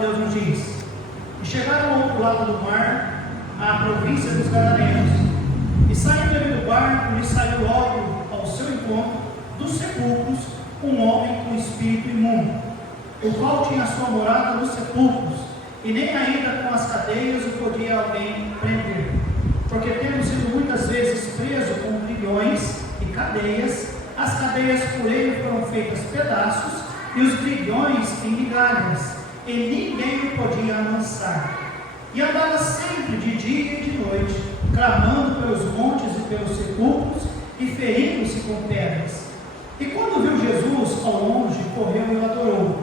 de Deus nos diz: e chegaram ao outro lado do mar, à província dos Gadarenos, e saindo ele do barco, lhe saiu logo ao seu encontro dos sepulcros um homem com espírito imundo, o qual tinha sua morada nos sepulcros, e nem ainda com as cadeias o podia alguém prender, porque tendo sido muitas vezes preso com grilhões e cadeias, as cadeias por ele foram feitas pedaços, e os grilhões em migalhas, e ninguém o podia amansar. E andava sempre de dia e de noite, clamando pelos montes e pelos sepulcros, e ferindo-se com pedras. E quando viu Jesus ao longe, correu e o adorou,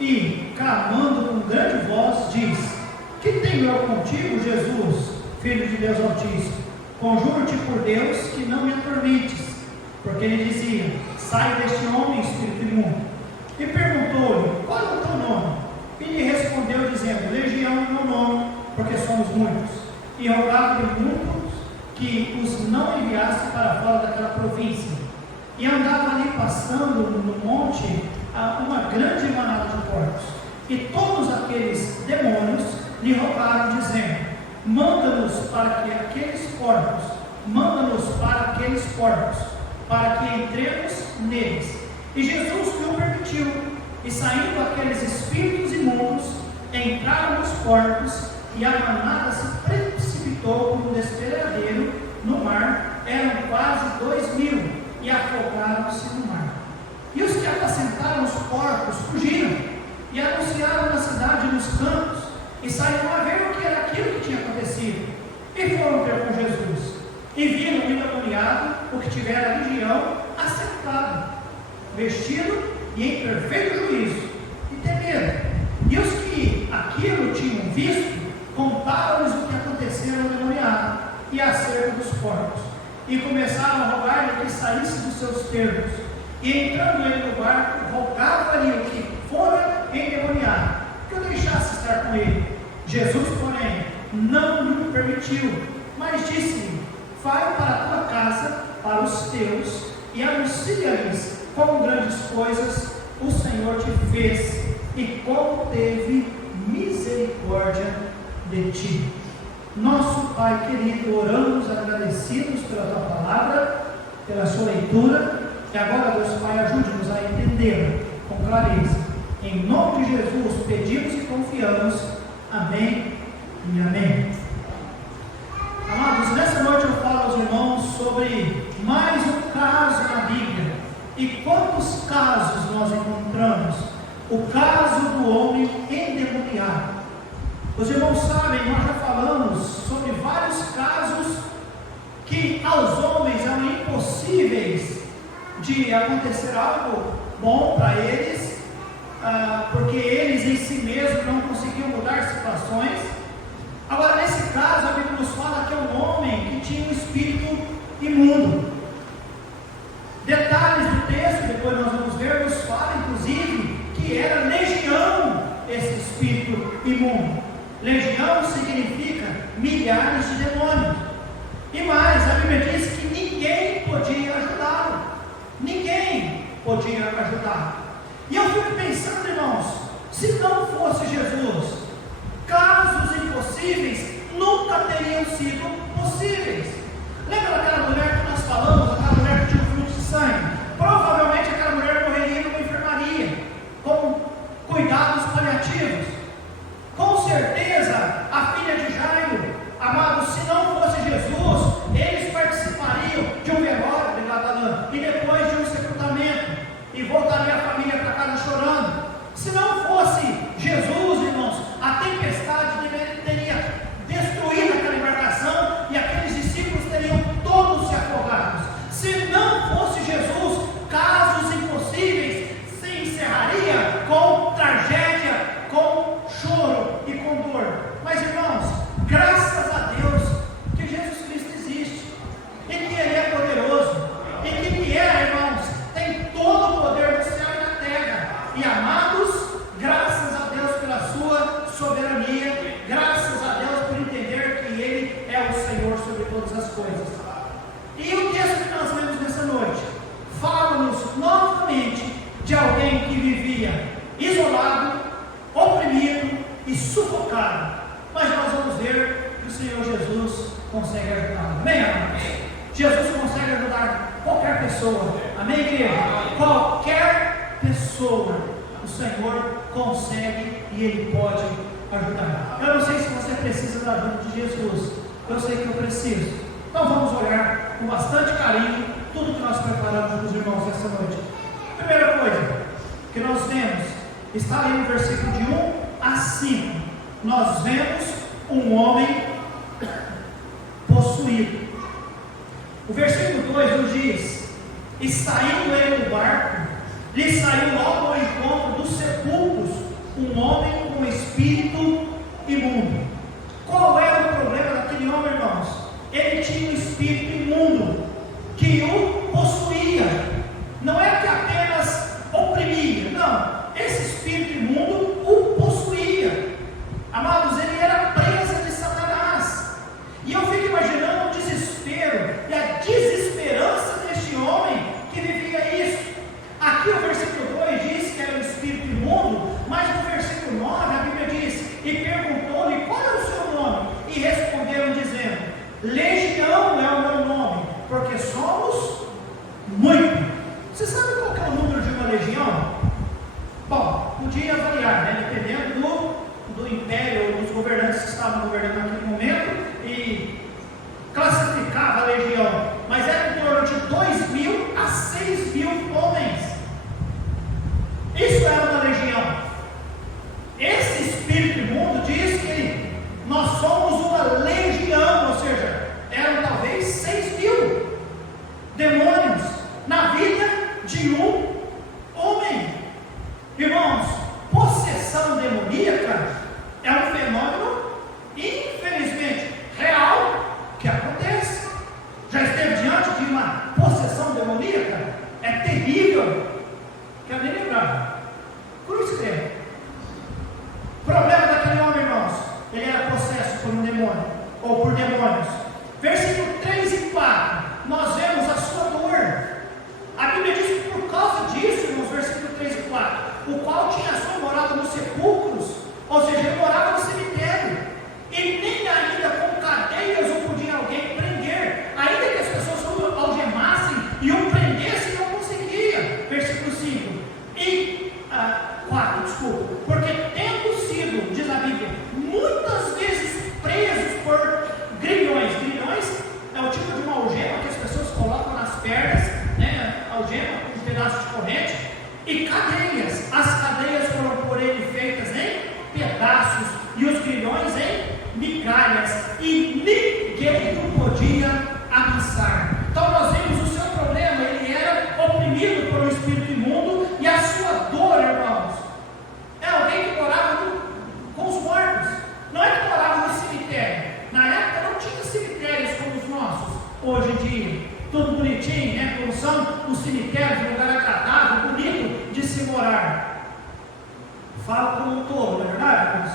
e, clamando com grande voz, diz: que tenho eu contigo, Jesus, Filho de Deus Altíssimo? Conjuro-te por Deus que não me atormentes. Porque ele dizia: sai deste homem, espírito imundo. E perguntou-lhe: qual é o teu nome? E lhe respondeu, dizendo: Legião é o meu nome, porque somos muitos. E rogava-lhe muitos que os não enviasse para fora daquela província. E andava ali passando no monte uma grande manada de porcos. E todos aqueles demônios lhe rogaram, dizendo: manda-nos para aqueles porcos, para que entremos neles. E Jesus lhe o permitiu, e saindo aqueles espíritos imundos, entraram nos porcos, e a manada se precipitou como um despedadeiro no mar. Eram quase 2.000, e afogaram-se no mar. E os que apacentaram os porcos fugiram, e anunciaram na cidade e nos campos, e saíram a ver o que era aquilo que tinha acontecido, e foram ter com Jesus, e viram o endemoniado, o que tivera a legião, assentado, vestido e em perfeito juízo, e temeram. E os que aquilo tinham visto, contaram-lhes o que acontecera ao endemoniado e acerca dos porcos, e começaram a rogar-lhe que saísse dos seus termos. E entrando ele no barco, rogava-lhe o que fora endemoniado, que o deixasse estar com ele. Jesus, porém, não lhe permitiu, mas disse-lhe: vai para a tua casa, para os teus, e anuncia-lhes quão grandes coisas o Senhor te fez, e como teve misericórdia de ti. Nosso Pai querido, oramos agradecidos pela tua palavra, pela sua leitura, e agora, Deus Pai, ajude-nos a entendê-la com clareza. Em nome de Jesus pedimos e confiamos. Amém e amém. Amados, nessa noite eu falo aos irmãos sobre mais um caso na Bíblia. E quantos casos nós encontramos? O caso do homem endemoniado. Os irmãos sabem, nós já falamos sobre vários casos que aos homens eram impossíveis de acontecer algo bom para eles, porque eles em si mesmos não conseguiam mudar situações. Agora, nesse caso, a Bíblia nos fala que é um homem que tinha um espírito imundo. Detalhes do texto, depois nós vamos ver, nos fala inclusive que era legião esse espírito imundo. Legião significa milhares de demônios. E mais, a Bíblia diz que ninguém podia ajudá-lo. Ninguém podia ajudá-lo. E eu fico pensando, irmãos, se não fosse Jesus, casos impossíveis nunca teriam sido possíveis. Lembra daquela mulher que nós falamos, aquela mulher que tinha um fluxo de sangue? Provavelmente aquela mulher morreria numa enfermaria, com cuidados paliativos. Com certeza, a filha de Jairo, amados, se não fosse Jesus, eles participariam de um velório, e depois de um sepultamento, e voltaria a família para casa chorando. Se não fosse Jesus, irmãos, a tempestade teria destruído aquela embarcação e aqueles discípulos teriam todos se afogados. Se não fosse Jesus, casos impossíveis se encerraria com tragédia, com choro e com dor. Mas, irmãos, graças a Deus que Jesus Cristo existe e que Ele é poderoso e que Ele é, irmãos, tem todo o poder do céu e da terra. E, amados, graças a Deus pela sua soberania, graças a Deus por entender que Ele é o Senhor sobre todas as coisas. E o texto que nós lemos nessa noite fala-nos novamente de alguém que vivia isolado, oprimido, consegue ajudá-lo. Amém, amados? Jesus consegue ajudar qualquer pessoa. Amém, igreja? Qualquer pessoa o Senhor consegue e Ele pode ajudar. Eu não sei se você precisa da ajuda de Jesus. Eu sei que eu preciso. Então vamos olhar com bastante carinho tudo que nós preparamos para os irmãos essa noite. Primeira coisa que nós vemos está ali no versículo de 1 a 5. Nós vemos um homem possuído. O versículo 2 nos diz: e saindo ele do barco, lhe saiu logo ao encontro dos sepulcros um homem com espírito imundo. Qual era o problema daquele homem, irmãos? Ele tinha um espírito imundo que o possuía. Não é que apenas oprimia, não. Esse espírito imundo o possuía. Amados, ele era presa de Satanás. E eu fico imaginando o desespero e a desesperança deste homem que vivia isso. Aqui o versículo 2 diz que era um espírito imundo, mas no versículo 9 a Bíblia diz: e perguntou-lhe qual é o seu nome, e responderam dizendo: Legião é o meu nome, porque somos muito. Você sabe qual que é o número de uma legião? Bom, podia variar, né? Dependendo do império ou dos governantes que estavam governando naquele momento, e classificava a legião, mas era em torno de 2.000 a 6.000 homens. Isso era uma legião. Esse espírito imundo diz que nós somos uma legião, ou seja, eram talvez 6.000 demônios na vida de um homem. Irmãos, possessão demoníaca é um fenômeno, infelizmente, real, que acontece. Já esteve diante de uma possessão demoníaca? É terrível. Quero nem lembrar. Cruz credo. O problema daquele homem, irmãos, ele era possesso por um demônio, ou por demônios. Versículo 3 e 4, nós vemos a sua dor. A Bíblia diz que por causa disso, irmãos, versículo 3 e 4, o qual tinha a sua morada nos sepulcros, ou seja, ele morava no cemitério, e nem ainda com cadeias o podia alguém prender, ainda que as pessoas o algemassem e o prendessem, não conseguia. Versículo 5 e 4, desculpa, porque tendo sido, diz a Bíblia, muitas vezes presos por grilhões. Grilhões é o tipo de uma algema que as pessoas colocam nas pernas, né? Algema, um pedaço de corrente, e cadeias. As cadeias foram por ele feitas em pedaços e os grilhões em migalhas, e ninguém o podia amassar. Então nós vemos o seu problema. Ele era oprimido por um espírito imundo, e a sua dor, irmãos, é alguém que morava com os mortos. Não é que morava no cemitério. Na época não tinha cemitérios como os nossos hoje em dia, tudo bonitinho, né? Como são os cemitérios, um lugar agradável, bonito de se morar. Falo como um tolo, não é verdade, irmãos?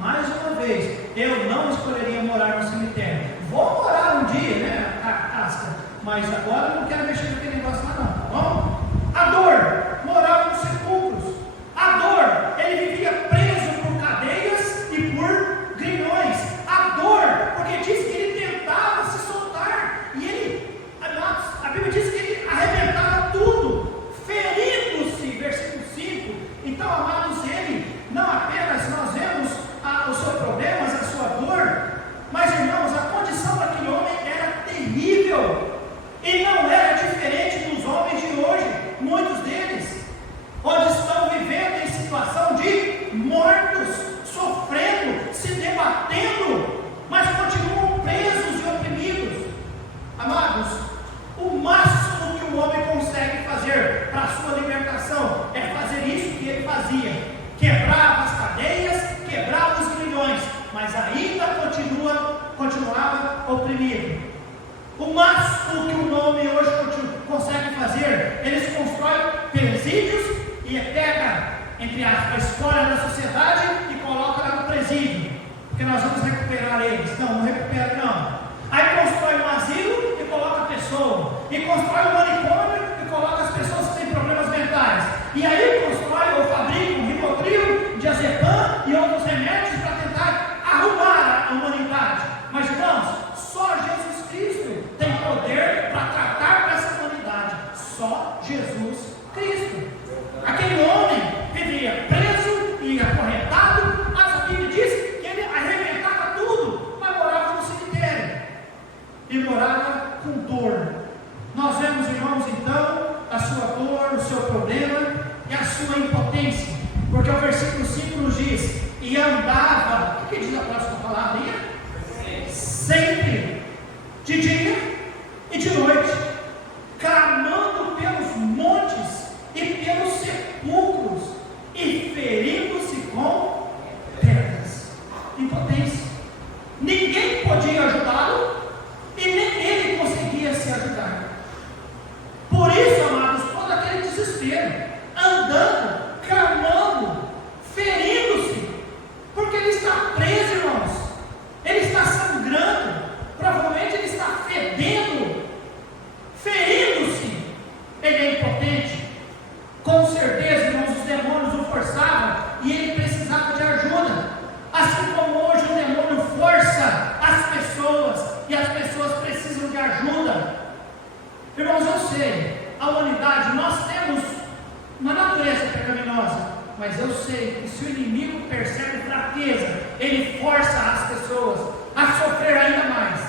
Mais uma vez, eu não escolheria morar no cemitério. Vou morar um dia, né? A casca, mas agora eu não quero mexer com aquele negócio lá, não, tá bom? A dor, morava nos sepulcros. A dor, ele vivia preso por cadeias e por grilhões. A dor, porque diz que ele tentava se soltar, e ele, a Bíblia diz que ele arrebentava tudo, ferindo-se, versículo 5. Então, amados, ele, não apenas nós vemos os seus problemas, a sua dor, mas, irmãos, a condição daquele homem era terrível, e não era diferente dos homens de hoje, muitos deles, onde estão vivendo em situação de mortos, sofrendo, se debatendo, mas continuam presos e oprimidos. Amados, o máximo que o homem consegue fazer para a sua libertação é fazer isso que ele fazia: quebrava as cadeias, quebrava os grilhões, mas ainda continuava oprimido. O máximo que o homem hoje consegue fazer, eles constroem presídios e pega, entre aspas, a escolha da sociedade e coloca lá no presídio, porque nós vamos recuperar eles. Não recupera não. Aí constrói um asilo e coloca a pessoa, e constrói um manicômio e coloca as pessoas que têm problemas mentais, e aí constrói ou fabrica um Rivotril, diazepam e outros remédios para tentar arrumar a humanidade. Mas, irmãos, só Jesus Porque o versículo 5 nos diz: e andava, o que diz a próxima palavrinha? Sempre, de dia e de noite, clamando pelos montes e pelos sepulcros, e ferindo-se com pedras. Impotência. Ninguém podia ajudá-lo, e nem ele conseguia se ajudar. Por isso, amados, todo aquele desespero, andando, clamando, ferindo-se, porque ele está preso, irmãos, ele está sangrando, provavelmente ele está fedendo, ferindo-se. Ele é impotente, com certeza, irmãos, os demônios o forçavam e ele precisava de ajuda, assim como hoje o demônio força as pessoas e as pessoas precisam de ajuda. Irmãos, eu sei, a humanidade, nós temos uma natureza pecaminosa, mas eu sei que se o inimigo percebe fraqueza, ele força as pessoas a sofrer ainda mais,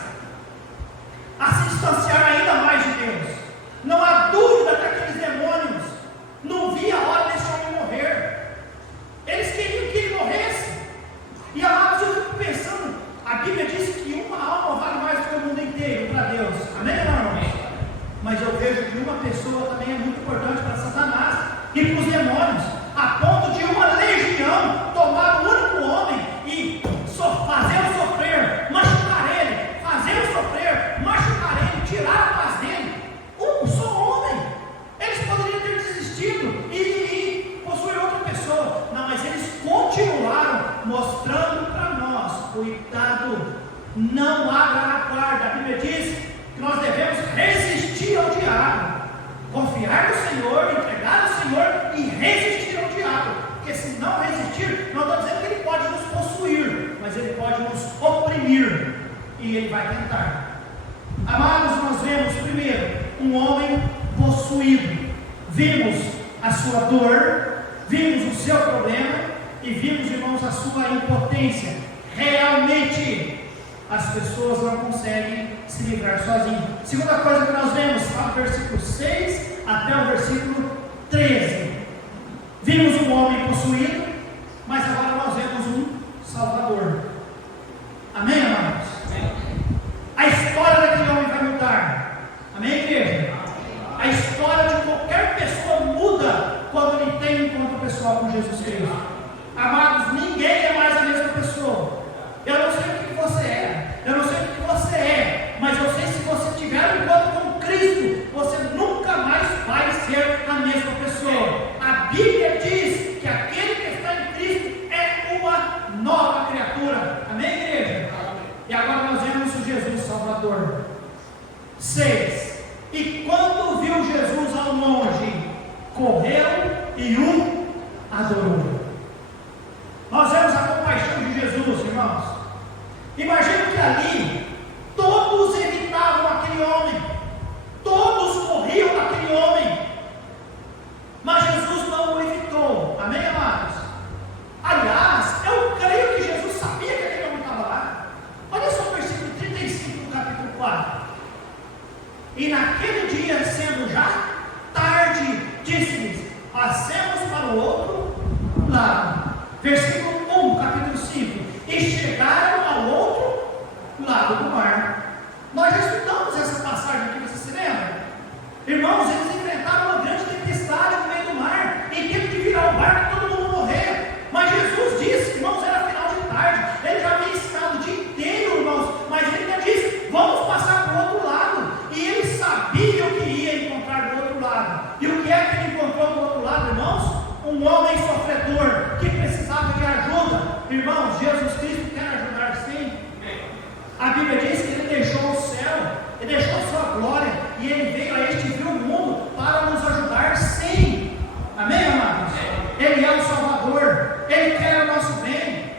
a se distanciar ainda mais de Deus. Não há dúvida que aqueles demônios não viam a hora desse homem morrer, eles queriam que ele morresse. E amados, eu fico pensando, a Bíblia diz que uma alma vale mais do que o mundo inteiro para Deus, amém, irmãos? Mas eu vejo que uma pessoa também é muito importante para Satanás e para os demônios, a ponto de uma legião tomar um único homem e fazê-lo sofrer, machucar ele, fazê-lo sofrer, machucar ele, tirar a paz dele. Um só homem. Eles poderiam ter desistido e possuir outra pessoa. Não, mas eles continuaram mostrando para nós: cuidado, não abra a guarda. A Bíblia diz que nós devemos resistir ao diabo, confiar no Senhor, entregar ao Senhor e resistir ao diabo, porque se não resistir, não estou dizendo que ele pode nos possuir, mas ele pode nos oprimir, e ele vai tentar. Amados, nós vemos primeiro um homem possuído, vimos a sua dor, vimos o seu problema e vimos, irmãos, a sua impotência. Realmente as pessoas não conseguem se livrar sozinhos. Segunda coisa que nós vemos, do versículo 6 até o versículo 13. Vimos um homem possuído, mas agora nós vemos um Salvador. Amém, amados? Amém. A história daquele homem vai mudar. Amém, igreja? A história de qualquer pessoa muda quando ele tem um encontro pessoal com Jesus Cristo. Amados, ninguém é mais a mesma pessoa. Eu não sei o que você é, eu não sei o que você é, mas eu sei se você tiver um encontro com Cristo, você nunca mais vai ser a mesma pessoa. A Bíblia diz que aquele que está em Cristo é uma nova criatura. Amém, igreja? E agora nós vemos o Jesus Salvador. 6. E quando viu Jesus ao longe, correu e o adorou. Nós vemos a compaixão de Jesus, irmãos. Imagina que ali todos evitavam aquele homem, todos corriam daquele homem, mas Jesus não o evitou. Amém, amados? Aliás, eu creio que Jesus sabia que aquele homem estava lá. Olha só o versículo 35 do capítulo 4. E naquele dia, sendo já tarde, disse-lhes: passemos para o outro lado. Versículo 1, capítulo 5. E chegaram ao outro lado do mar. Nós já estudamos essa passagem aqui, você se lembra? Irmãos, eles enfrentaram uma grande tempestade no meio do mar e teve que virar o barco e todo mundo morrer. Mas Jesus disse, irmãos, era final de tarde, ele já havia ensinado o dia inteiro, irmãos, mas ele ainda disse: vamos passar para o outro lado. E ele sabia o que ia encontrar do outro lado. E o que é que ele encontrou do outro lado, irmãos? Um homem sofredor que precisava de ajuda. Irmãos, Jesus Cristo quer ajudar, sim. A Bíblia diz que ele deixou o céu, ele deixou a sua glória e ele veio a este vil mundo para nos ajudar, sim. Amém, amados? Ele é o Salvador, ele quer o nosso bem.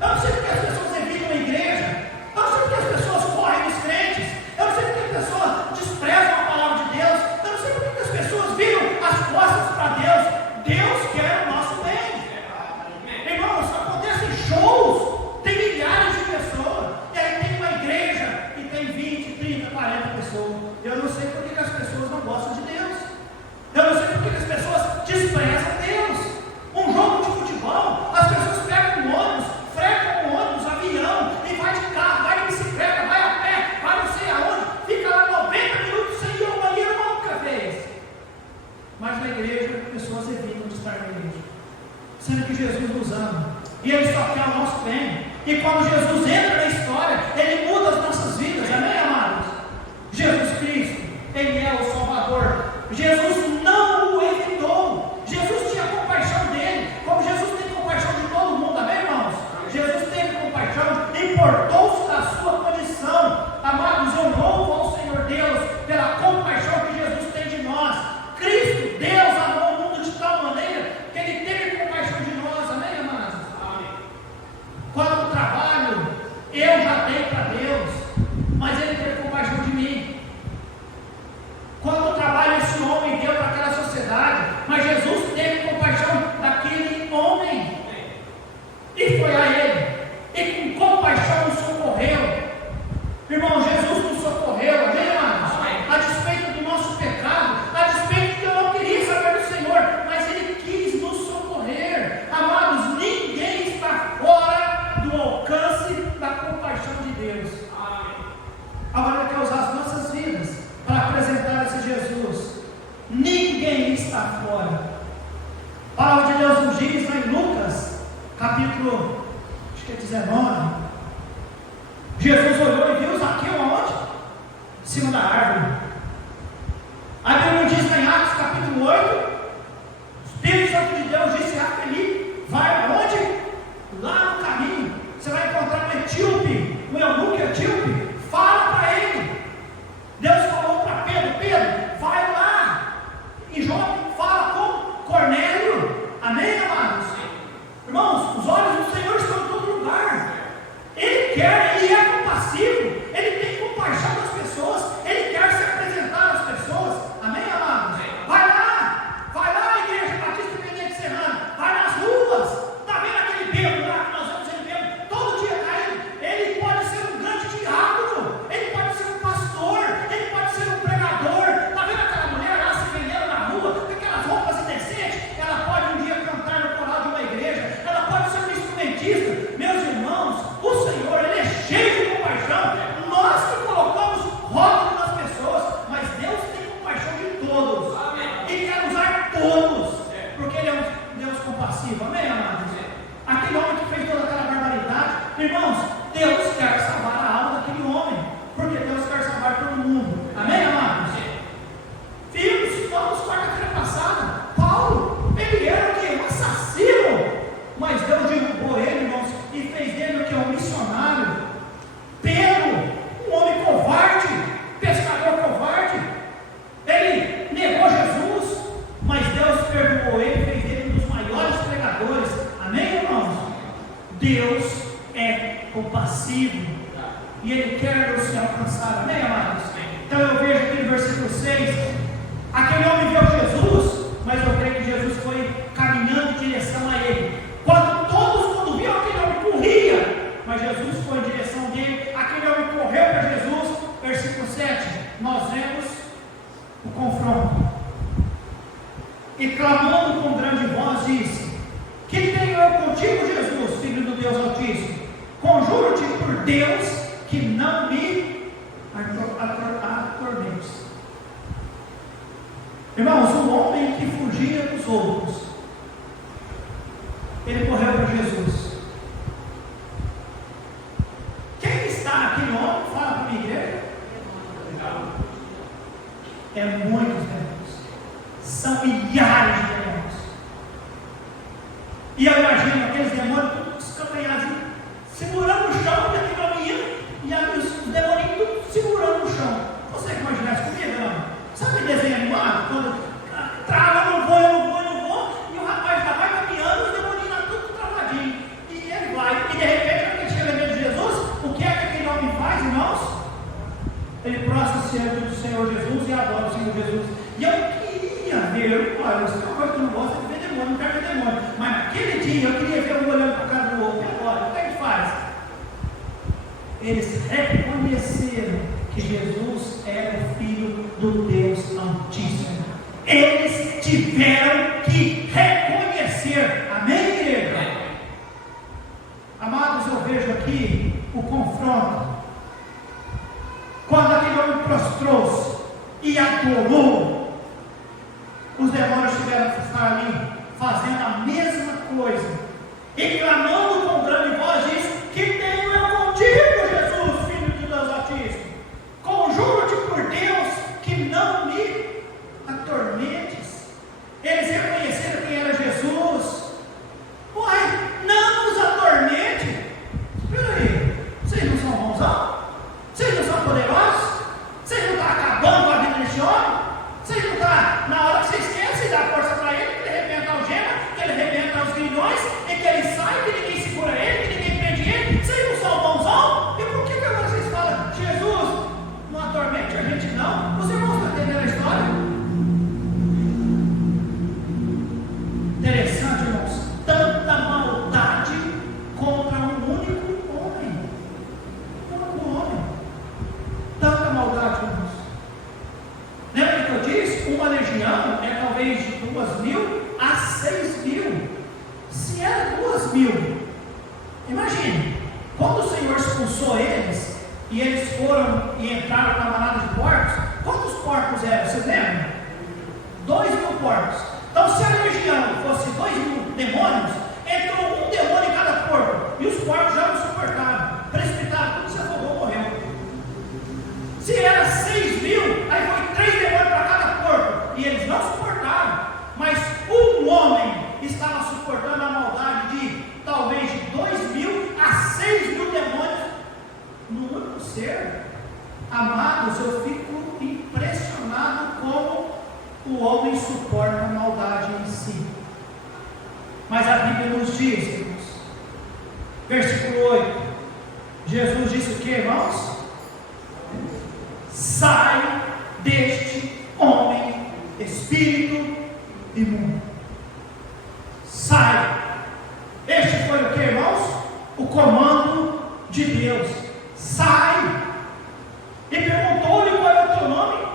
Eu não sei porque as pessoas evitam a igreja, eu não sei porque as pessoas correm dos crentes, eu não sei porque as pessoas desprezam a palavra de Deus, eu não sei porque as pessoas viram as costas para Deus. Deus quer o nosso bem. Irmãos, acontecem shows sendo que Jesus nos ama, e Ele só quer o nosso bem. E quando Jesus entra na história, Ele muda as nossas vidas, amém, amados? Jesus Cristo, Ele é o Salvador. Jesus não o evitou. Jesus tinha compaixão dele, como Jesus tem compaixão de todo mundo, amém, irmãos? Jesus teve compaixão, importou-se da sua condição. Amados, eu louvo ao Senhor Deus pela compaixão que Jesus tem de nós. Cristo, Deus, amou o mundo de tal maneira que Ele teve compaixão de nós, amém, amados? Amém. Quanto trabalho eu já dei para Deus, mas Ele teve compaixão de mim. Quanto trabalho esse homem deu para aquela sociedade, mas Jesus teve compaixão daquele homem, e foi a Ele, e com compaixão nos socorreu. Irmão, Jesus nos socorreu, amém, amados? A despeito do nosso pecado, a despeito que eu não queria saber do Senhor, mas Ele quis nos socorrer. Amados, ninguém está fora do alcance da compaixão de Deus. Agora Ele quer usar as nossas vidas para apresentar esse Jesus. Ninguém está fora. A palavra de Deus nos diz lá em Lucas, capítulo, acho que é 19. Jesus olhou e viu Zaqueu aonde? Em cima da árvore. A Bíblia diz lá em Atos, capítulo 8, o Espírito Santo de Deus disse a Felipe: vai aonde? Lá no caminho, você vai encontrar um etíope, um eunuco etíope, fala para ele. Deus falou para Pedro: Pedro, vai lá. E João fala com Cornélio. Amém, amados? Irmãos, os olhos do Senhor estão em todo lugar. Ele quer, Ele é compassivo, Ele tem compaixão das pessoas, Ele quer se apresentar às pessoas. Amém, amados? Vai lá, Igreja Batista Independente Serrano, vai nas ruas. Está vendo aquele bêbado lá que nós vamos ser bêbado todo dia caindo? Ele pode ser um grande diácono, ele pode ser um pastor, ele pode ser um pregador. Está vendo aquela mulher lá se vendendo na rua, com aquelas roupas indecentes? Ela pode um dia cantar no coral de uma igreja, ela pode ser um instrumentista. Meus irmãos, o Senhor, Ele é cheio de compaixão. Nós que colocamos rótulos nas pessoas, mas Deus tem compaixão de todos. E quer usar todos, porque Ele é um Deus compassivo. Amém, amados? Aquele homem que fez toda aquela barbaridade, irmãos, Deus quer salvar a alma daquele homem, porque Deus quer salvar todo mundo. Amém, amados? Vimos, falamos quarta-feira passada, Paulo, ele era o quê? Um assassino, mas Deus derrubou ele, irmãos, e fez dele o que? Um missionário. Pedro, um homem covarde, pescador covarde, ele negou Jesus, mas Deus perdoou ele, fez dele um dos maiores pregadores. Amém, irmãos? Deus é compassivo e Ele quer nos alcançar. Amém, amados? Então eu vejo aqui no versículo 6, aquele homem viu Jesus, mas eu creio que Jesus foi caminhando em direção a ele. Quando viam aquele homem corria, mas Jesus foi em direção dele, aquele homem correu para Jesus. Versículo 7, nós vemos o confronto. E clamando com grande voz disse: que tenho eu contigo, Jesus, filho do Deus Altíssimo? Conjuro-te por Deus que não me atormentes. Irmãos, um homem que fugia dos outros, ele correu para Jesus. Quem está aquele homem? Fala para a minha igreja. É muitos demônios. São milhares de demônios. E eu imagino aqueles demônios todos escapanhados, segurando o chão daquele homem, e os demoninhos todos segurando o chão. Você que imagina isso comigo, não? Sabe desenho animado? Quando trava, eu não vou, e o rapaz já vai caminhando, os demoninhos lá tudo travadinho. E ele vai, e de repente, quando ele chega diante de Jesus, o que é que aquele homem faz, irmãos? Ele prostra-se diante do Senhor Jesus e adora o Senhor Jesus. E eu queria ver, olha, isso é uma coisa que eu não gosto de ver demônio, não quero ver demônio. Mas naquele dia eu queria ver um olhando para a cara do outro. E agora, o que é que faz? Eles reconheceram que Jesus era o Filho do Deus Altíssimo. Eles tiveram que reconhecer. Amém, igreja? Amados, eu vejo aqui o confronto. Quando aquele homem prostrou-se e adorou, os demônios tiveram que estar ali fazendo a mesma coisa e clamando com grande voz, diz: que tenho eu contigo, Jesus, Filho de Deus Altíssimo. Conjuro-te por Deus que não me atormentes. Eles reconheceram quem era Jesus. Uai, não nos atormente. Espera aí, vocês não são bonzão? Vocês não são poderosos? Vocês não estão acabando com a vida desse homem? Vocês não estão, na hora que vocês querem, vocês dão força para ele, que ele arrebenta a algema, que ele arrebenta os grilhões, e que ele sai, que ninguém segura ele, que ninguém prende ele. Vocês não são bonzão? E por que agora vocês falam: Jesus, não atormente a gente não? Os irmãos estão entendendo a história? Interessante, irmãos. Tanta maldade contra um único homem. Um único homem. Tanta maldade, irmãos. Lembra que eu disse? Uma legião é talvez de 2.000 a 6.000. Se era 2.000, imagine, quando o Senhor expulsou eles, e eles foram e entraram na manada de porcos, quantos porcos eram? Vocês lembram? 2.000 porcos. Então, se a legião fosse 2.000 demônios, entrou um demônio em cada porco, e os porcos já não suportavam, precipitaram tudo, se afogou, morreu. Se era 6.000, aí foi 3 demônios para cada porco, e eles não suportaram, mas um homem estava suportando a maldade de talvez de 2.000 a 6.000 demônios no único ser. Amados, eu fico impressionado como o homem suporta a maldade em si. Mas a Bíblia nos diz, irmãos, versículo 8, Jesus disse o que, irmãos? Sai deste homem, espírito imundo. Sai. Este foi o que, irmãos? O comando de Deus. Sai. E perguntou-lhe qual é o teu nome,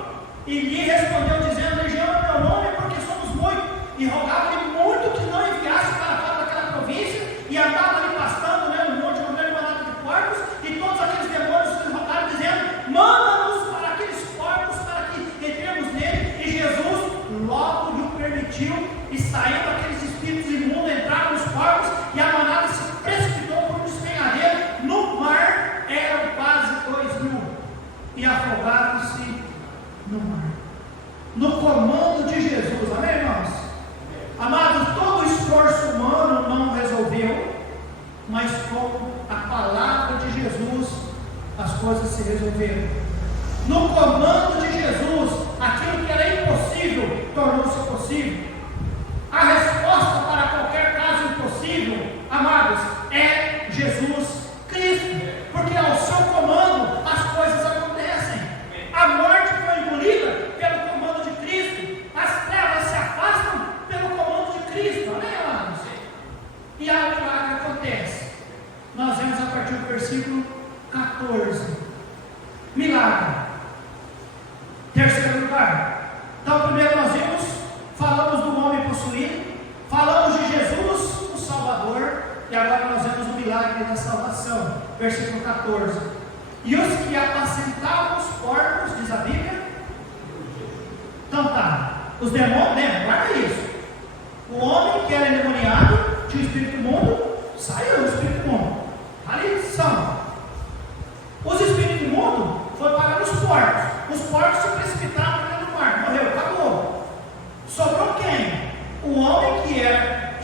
e lhe respondeu dizendo: Legião é meu nome, porque somos muitos. E rogava-lhe muito que não enviasse para fora daquela província, e andava ali pastando, né, no monte, no meio de manada de porcos, e todos aqueles demônios lhe rogaram, dizendo: manda-nos para aqueles porcos, para que entremos nele. E Jesus logo lhe permitiu, e saindo aqueles espíritos imundos, entraram nos porcos, e a manada se precipitou por um despenhadeiro no mar. Eram quase 2.000, e afogaram-se no mar, no comando de Jesus. Amém, irmãos? Amados, todo esforço humano não resolveu, mas com a palavra de Jesus as coisas se resolveram. No comando de Jesus, aquilo que era impossível tornou-se possível. A resposta para qualquer caso impossível, amados, é Jesus Cristo, porque ao seu comando as coisas acontecem. A morte foi engolida pelo comando de Cristo, as trevas se afastam pelo comando de Cristo. Amém, amados? E a milagre acontece. Nós vemos a partir do versículo 14. Milagre. Terceiro lugar. Então, primeiro nós vimos, falamos do homem possuído, falamos de Jesus, o Salvador, e agora nós vemos o milagre da salvação. Versículo 14. E os que apacentavam os porcos, diz a Bíblia. Então tá, os demônios, né? Guarda isso. O homem que era endemoniado, tinha o espírito imundo, saiu do espírito imundo. Ali são. Os espíritos imundos foram parar nos porcos. Os porcos se precipitaram dentro do mar, morreu, acabou. Sobrou quem? O homem que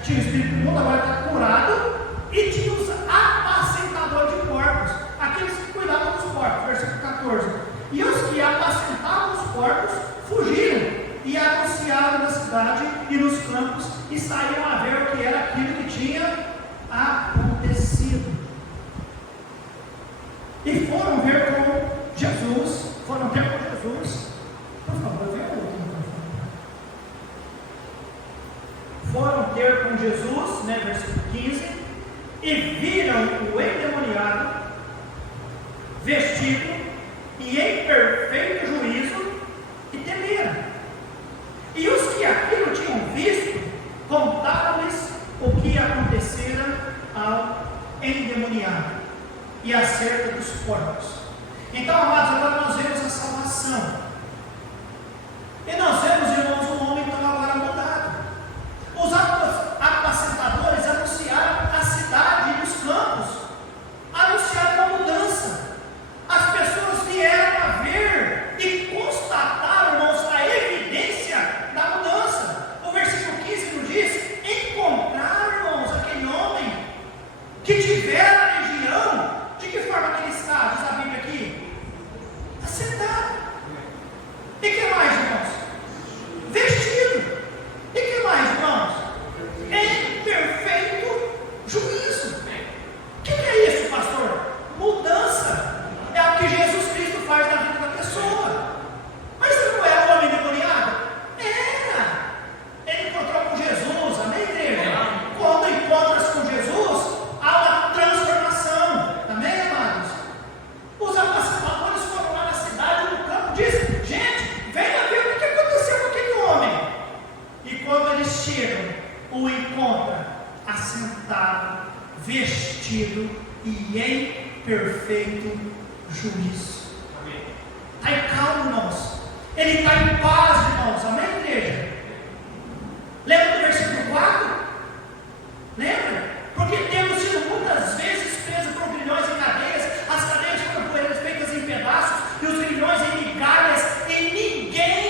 tinha o espírito imundo, agora está curado, e tinha os apacentadores de porcos, aqueles que cuidavam dos porcos, versículo 14. E os que apacentavam os porcos fugiram e anunciaram na cidade e nos campos, e saíram a ver o que era aquilo que tinha acontecido. E foram ver com Jesus, foram ter com Jesus. Por favor, vem o outro. Foram ter com Jesus, né, versículo 15, e viram o endemoniado, vestido e em perfeito juízo, e temeram. E os que aquilo tinham visto, contaram-lhes o que acontecera ao endemoniado e acerca dos porcos. Então, amados, agora nós vemos a salvação. E nós vemos, irmãos, um homem então agora mudado. Os apacentadores anunciaram a assentado, vestido e em perfeito juízo. Está em calma, irmãos. Ele está em paz, irmãos. Amém, igreja? Lembra do versículo 4? Lembra? Porque temos sido muitas vezes presos por grilhões e cadeias, as cadeias foram por eles feitas em pedaços, e os grilhões em migalhas, e ninguém,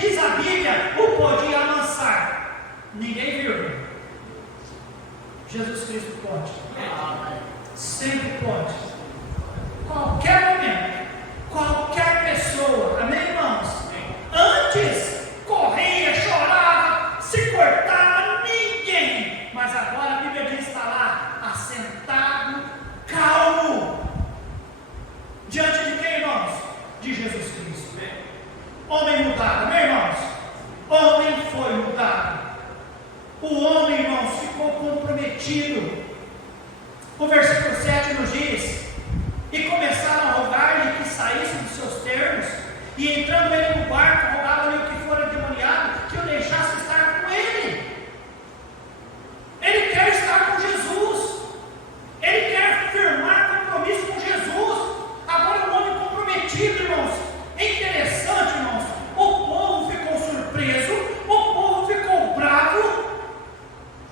diz a Bíblia, o podia amansar. Ninguém viu. Jesus Cristo pode. Sempre pode. Qualquer momento, qualquer pessoa. Amém, irmãos? Antes corria, chorava, se cortava, ninguém. Mas agora a Bíblia diz: está lá, assentado, calmo. Diante de quem, irmãos? De Jesus Cristo. Homem mudado, amém, irmãos? Homem foi mudado. O homem, irmãos, ficou comprometido. O versículo 7 nos diz: e começaram a rogar-lhe que saísse dos seus termos, e entrando ele no barco, rogava-lhe o que fora endemoniado, que o deixasse estar com ele. Ele quer estar com Jesus, ele quer firmar compromisso com Jesus. Agora, um homem comprometido, irmãos. É interessante, irmãos. O povo ficou surpreso, o povo ficou bravo,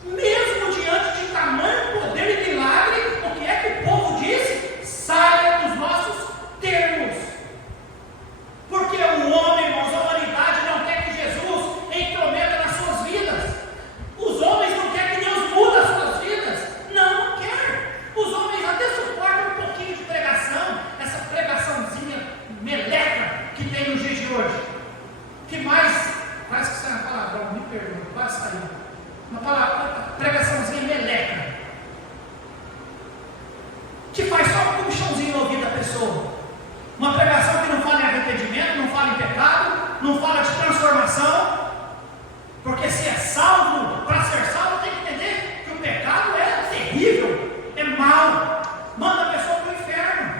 mesmo diante de tamanho poder e milagre. O que é que o povo disse? Saia dos nossos termos. Porque o homem, irmãos, a humanidade não quer que Jesus intrometa nas suas vidas. Os homens não querem que Deus mude as suas vidas. Não quer. Os homens até suportam um pouquinho de pregação, essa pregaçãozinha meleca que tem nos dias de hoje. Que mais? Quase que sai na palavra, me perdoa, quase saiu. Uma palavra, pregaçãozinha meleca, que faz só um puxãozinho no ouvido da pessoa. Uma pregação que não fala em arrependimento, não fala em pecado, não fala de transformação. Porque se é salvo, para ser salvo tem que entender que o pecado é terrível, é mau, manda a pessoa para o inferno.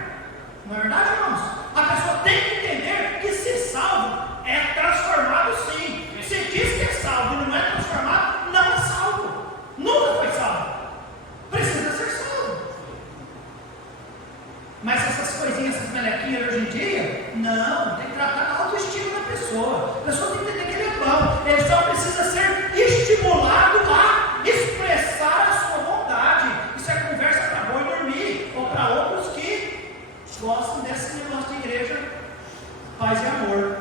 Não é verdade, irmãos? A pessoa tem que entender que se salvo é transformado, sim. Se diz que é salvo e não é transformado, não é salvo. Nunca foi salvo. Precisa ser salvo. Mas essas coisinhas, essas melequinhas hoje em dia, não, tem que tratar a autoestima da pessoa. A pessoa tem que entender que ele é bom. Ele só precisa ser estimulado a expressar a sua vontade. Isso é conversa para bom e dormir, ou para outros que gostam desse negócio de igreja, paz e amor.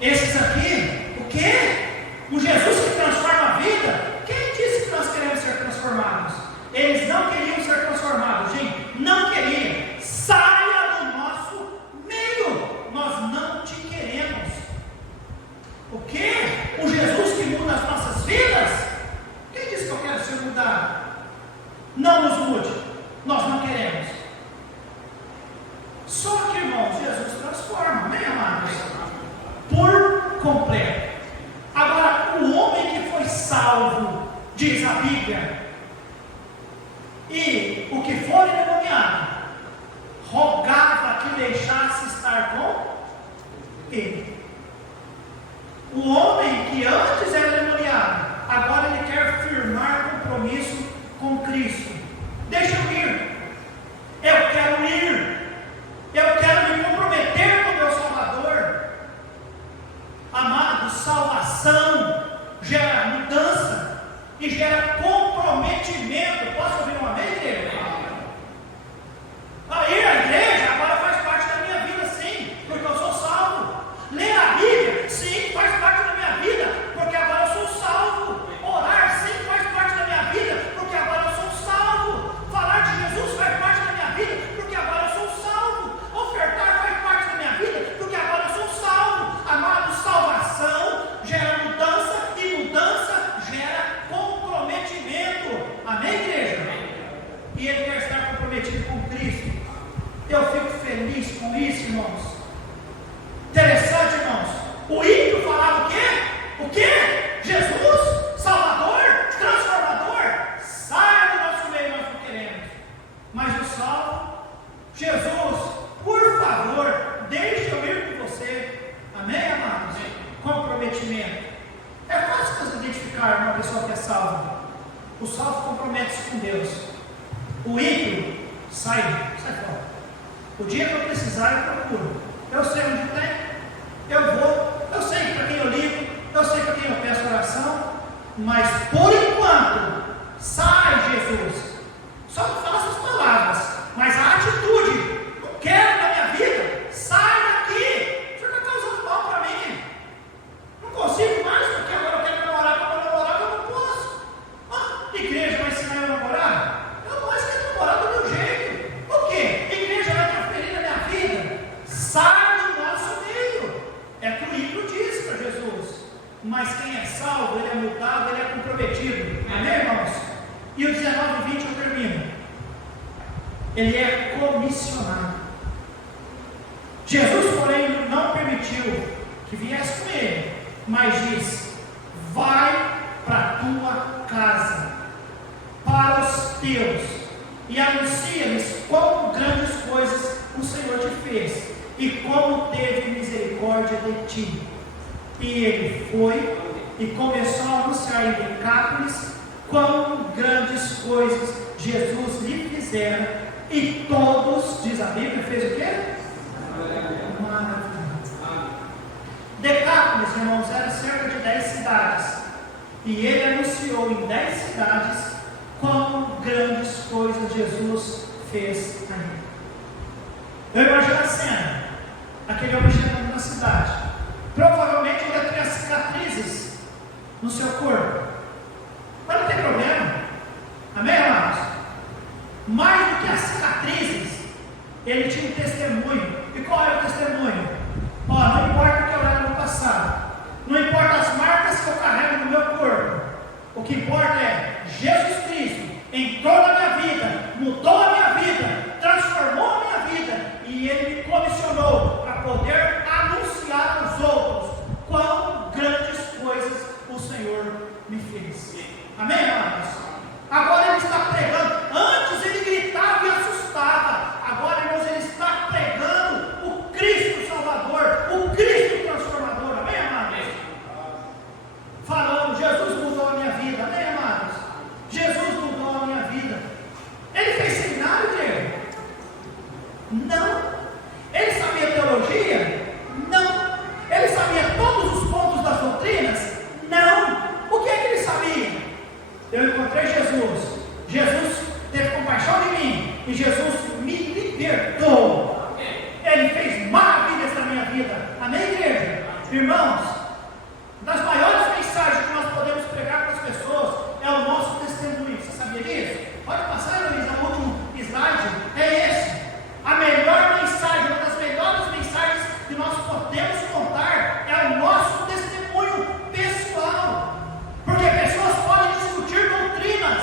Esses aqui, o quê? O Jesus que transforma a vida? Quem disse que nós queremos ser transformados? Eles não queriam ser transformados, gente. Não queriam. Saia do nosso meio. Nós não te queremos. O quê? O Jesus que muda as nossas vidas? Quem disse que eu quero ser mudado? Não nos mude. Nós não queremos. Só que, irmãos, Jesus transforma, amém, amados? Por completo. Agora, o homem que foi salvo, diz a Bíblia, e o que for endemoniado, rogava que deixasse estar com ele. O homem que antes era endemoniado, agora ele quer firmar compromisso com Cristo. Deixa eu ir. Eu quero ir. Eu quero me comprometer com o meu Salvador. Amado, salvação gera mudança e gera comprometimento. Posso ouvir uma vez, igreja? Ir à igreja agora faz parte da minha vida, sim, porque eu sou salvo. Ler a Bíblia, sim, faz parte da minha vida, porque agora eu sou salvo. Orar, sim, faz parte da minha vida, porque agora eu sou salvo. Falar de Jesus faz parte da minha vida, porque agora eu sou salvo. Ofertar faz parte da minha vida, porque agora eu sou salvo. Amado, salvação gera mudança e mudança gera comprometimento. Amém, igreja? E ele quer estar comprometido com Cristo. Eu fico feliz com isso, irmãos. Interessante, irmãos. O ímpio falava o quê? O quê? Jesus, Salvador, Transformador, saia do nosso meio, nós não queremos. Mas o salvo, Jesus, por favor, deixe eu ir com você. Amém, amados? Comprometimento. É fácil nós identificar identificar uma pessoa que é salva? O salvo compromete-se com Deus. O ímpio sai fora. O dia que eu precisar, eu procuro. Eu sei onde tem, eu vou. Eu sei para quem eu ligo, eu sei para quem eu peço oração. Mas por enquanto, sai, Jesus. Só não fala essas palavras, mas a atitude. Não quero na minha vida. Sai daqui. O senhor está causando mal para mim. Não consigo mais, porque agora eu quero namorar. Para namorar eu não posso. Igreja vai ensinar eu a namorar? Eu não mais quero namorar do meu jeito. O quê? Igreja vai interferir na minha vida? Sai do nosso meio. É que o ímpio diz para Jesus. Mas quem é salvo, ele é mudado, ele é comprometido. Amém, irmãos? E o 19 e 20 eu termino. Ele é comissionado. Jesus, porém, não permitiu que viesse com ele, mas disse: vai para a tua casa, para os teus, e anuncia-lhes quão grandes coisas o Senhor te fez, e como teve misericórdia de ti. E ele foi e começou a anunciar em Decápolis quão grandes coisas Jesus lhe fizera, e todos, diz a Bíblia, fez o quê? Maravilha. Decápolis, irmãos, era cerca de 10 cidades, e ele anunciou em 10 cidades quão grandes coisas Jesus fez a ele. Eu imagino a cena, aquele homem chegando na cidade, provavelmente ele tinha cicatrizes no seu corpo, mas não tem problema, amém, amados? Mais do que as cicatrizes, ele tinha um testemunho. E qual era o testemunho? Não importa o que eu era no passado, não importa as marcas que eu carrego no meu corpo, o que importa é Jesus Cristo entrou na minha vida, mudou a minha vida, transformou a minha vida, e ele me comissionou para poder anunciar aos outros quão grandes coisas o Senhor me fez. Amém, amados? Agora ele está pregando. Antes ele gritava e assustava. Agora, irmãos, ele está pregando o Cristo Salvador, o Cristo transformador. Amém, amados? Falando, Jesus mudou a minha vida. Amém, amados? Jesus mudou a minha vida. Ele fez seminário dele? Não. Ele sabia teologia? Não. Ele sabia todos os pontos das doutrinas? Não. O que é que ele sabia? Eu encontrei Jesus. Jesus teve compaixão de mim. E Jesus me libertou. Ele fez maravilhas na minha vida. Amém, igreja? Irmãos, das maiores mensagens que nós podemos pregar para as pessoas é o nosso testemunho. Você sabia disso? Pode passar, Luiz, no último slide. É esse. A melhor mensagem, uma das melhores mensagens que nós podemos contar é o nosso testemunho pessoal. Porque pessoas podem discutir doutrinas,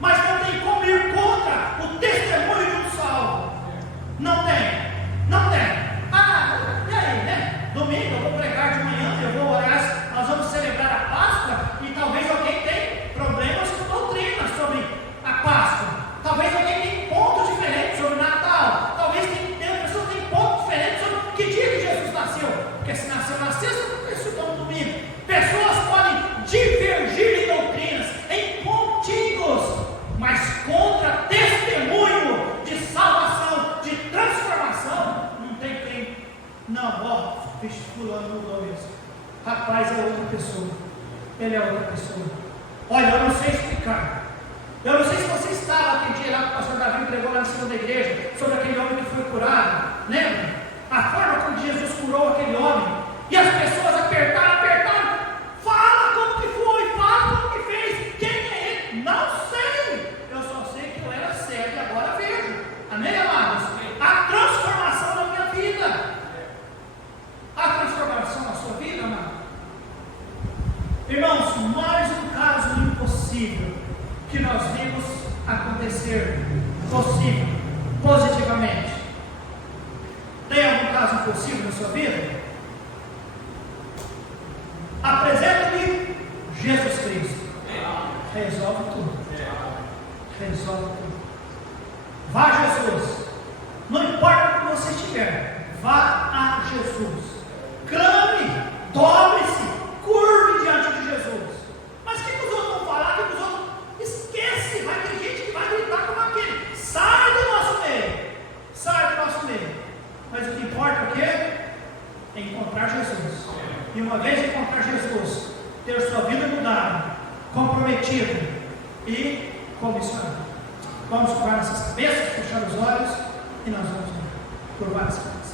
mas não tem como ir contra o testemunho de um salvo. Não tem. Não tem. E aí, né? Domingo eu vou pregar de manhã, nós vamos celebrar a Páscoa, e talvez alguém tenha problemas com doutrinas sobre a Páscoa. Talvez alguém tenha pontos diferentes sobre Natal. Talvez tenha pessoas que tenham pontos diferentes sobre que dia que Jesus nasceu. Porque se nasceu na sexta, não estudou no domingo. Pessoas podem divergir em doutrinas, em pontinhos, mas contra testemunho de salvação, de transformação, não tem quem. Não, fulano mudou mesmo. Rapaz, é outra pessoa. Ele é outra pessoa. Olha, eu não sei explicar. Eu não sei se você estava aquele dia lá que o pastor Davi pregou lá em cima da igreja, sobre aquele homem que foi curado. Lembra? A forma como Jesus curou aquele homem. E as pessoas apertaram. Fala como que foi, fala como que fez. Quem é ele? Não sei. Eu só sei que eu era cego e agora vejo. Amém, amados? A transformação da minha vida. A transformação na sua vida, amado. Irmãos, mais um caso impossível que nós vimos acontecer possível, positivamente. Tem algum caso impossível na sua vida? Apresenta-me Jesus Cristo. Resolve tudo. Resolve tudo. Vá a Jesus. Não importa onde você estiver, vá a Jesus. Clame, dobre-se, curve diante de Jesus. Mas que encontrar Jesus. E uma vez encontrar Jesus, ter sua vida mudada, comprometida e comissionada. Vamos curvar nossas cabeças, fechar os olhos e nós vamos curvar as cabeças.